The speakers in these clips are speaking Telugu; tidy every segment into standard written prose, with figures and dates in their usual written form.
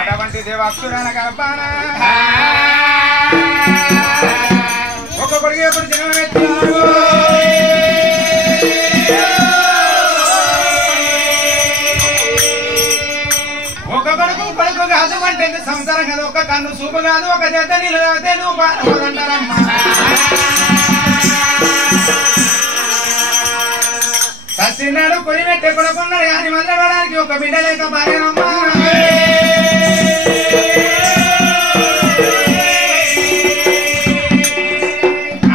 అటువంటి దేవాక్షురాల గర్భాన ఒక్కొక్కడికి ఎప్పుడు జనం ఎత్తున్నారు. ఒక్కొక్కడుకు కొడుకు కాదు అంటే సంసారం కాదు, ఒక కన్ను చూపు కాదు, ఒక చేత నీళ్ళు తాగితే నువ్వు పాడవదంటారమ్మా. సచ్చినాడు కొయ్యినట్టు ఎప్పుడుకున్నాడు కానీ మొదలడానికి ఒక బిడ్డ లేక భార్యనమ్మా.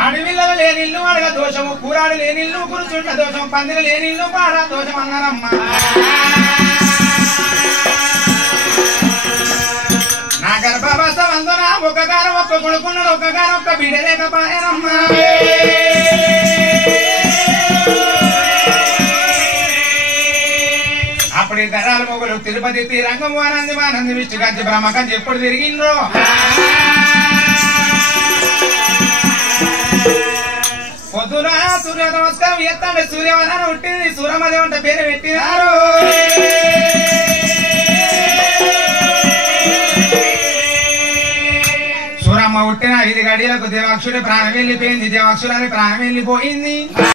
ఆడవిల్లలు లేనిల్లు అడగ దోషము, కూరాడు లేనిల్లు కూర్చుంట దోషం, పందిరి లేనిల్లు పాడ దోషం అన్నారమ్మా. నా గర్భావస్థ వందన ఒక గారం ఒక్క కొడుకున్నాడు, ఒక గారం ఒక్క బిడ్డ లేక భార్యనమ్మా. అప్పుడు ఈ తరాల మొగలు తిరుపతి శ్రీరంగం ఆనంది మానంది విష్ణు కంచి బ్రహ్మ కంచి ఎప్పుడు తిరిగిండ్రో. పొద్దున సూర్య నమస్కారం ఎత్తండి, సూర్యవనాన పుట్టింది, సూరమది వంట పేరు పెట్టినారు. సూరమ్మ పుట్టిన 5 గడియలకు దేవాక్షుడి ప్రాణం వెళ్ళిపోయింది, దేవాక్షురాలి ప్రాణం వెళ్ళిపోయింది.